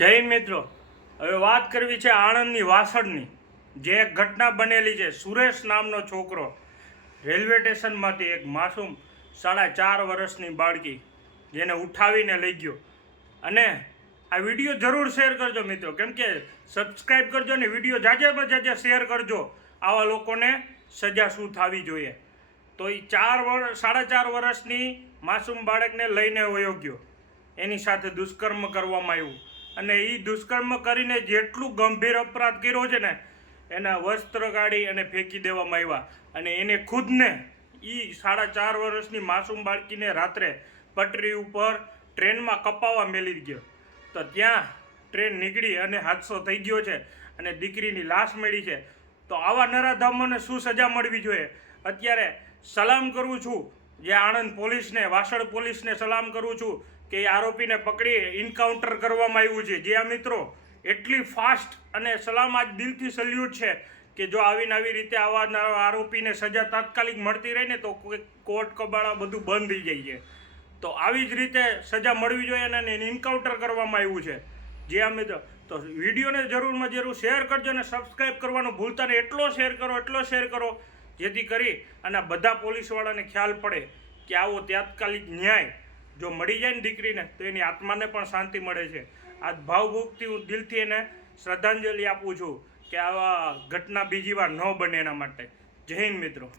જય હિન્દ મિત્રો, હવે વાત કરવી છે આણંદની વાસણની, જે એક ઘટના બનેલી છે. સુરેશ નામનો છોકરો રેલવે સ્ટેશનમાંથી એક માસૂમ 4.5 વર્ષની બાળકી જેને ઉઠાવીને લઈ ગયો. અને આ વિડીયો જરૂર શેર કરજો મિત્રો, કેમ કે સબસ્ક્રાઈબ કરજો ને વિડીયો જાજે શેર કરજો. આવા લોકોને સજા શું થવી જોઈએ. તો એ 4.5 વર્ષની માસૂમ બાળકને લઈને વયો ગયો, એની સાથે દુષ્કર્મ કરવામાં આવ્યું. અને એ દુષ્કર્મ કરીને જેટલું ગંભીર અપરાધ કર્યો છે ને, એના વસ્ત્ર કાઢી અને ફેંકી દેવામાં આવ્યા. અને એને ખુદને એ 4.5 વર્ષની માસૂમ બાળકીને રાત્રે પટરી ઉપર ટ્રેનમાં કપાવા મેલી ગયો. તો ત્યાં ટ્રેન નીકળી અને હાદસો થઈ ગયો છે અને દીકરીની લાશ મળી છે. તો આવા નરાધામોને શું સજા મળવી જોઈએ. અત્યારે સલામ કરું છું જે આણંદ પોલીસને, વાસણ પોલીસને સલામ કરું છું કે એ આરોપીને પકડી એન્કાઉન્ટર કરવામાં આવ્યું છે. જે આ મિત્રો એટલી ફાસ્ટ અને સલામ આજ દિલથી સલ્યુટ છે કે જો આવીને આવી રીતે આવા આરોપીને સજા તાત્કાલિક મળતી રહે ને તો કોર્ટ કબાડા બધું બંધ થઈ જાય છે. તો આવી જ રીતે સજા મળવી જોઈએ અને એને એન્કાઉન્ટર કરવામાં આવ્યું છે. જે આ મિત્રો તો વિડીયોને જરૂરમાં જરૂર શેર કરજો અને સબસ્ક્રાઈબ કરવાનું ભૂલતા નહીં. એટલો શેર કરો જેથી કરી અને બધા પોલીસવાળાને ખ્યાલ પડે કે આવો તાત્કાલિક ન્યાય જો મળી જાય ને દીકરીને તો એની આત્માને પણ શાંતિ મળે છે. આ ભાવભૂકથી હું દિલથી એને શ્રદ્ધાંજલિ આપું છું કે આવા ઘટના બીજી વાર ન બને એના માટે. જય હિન્દ મિત્રો.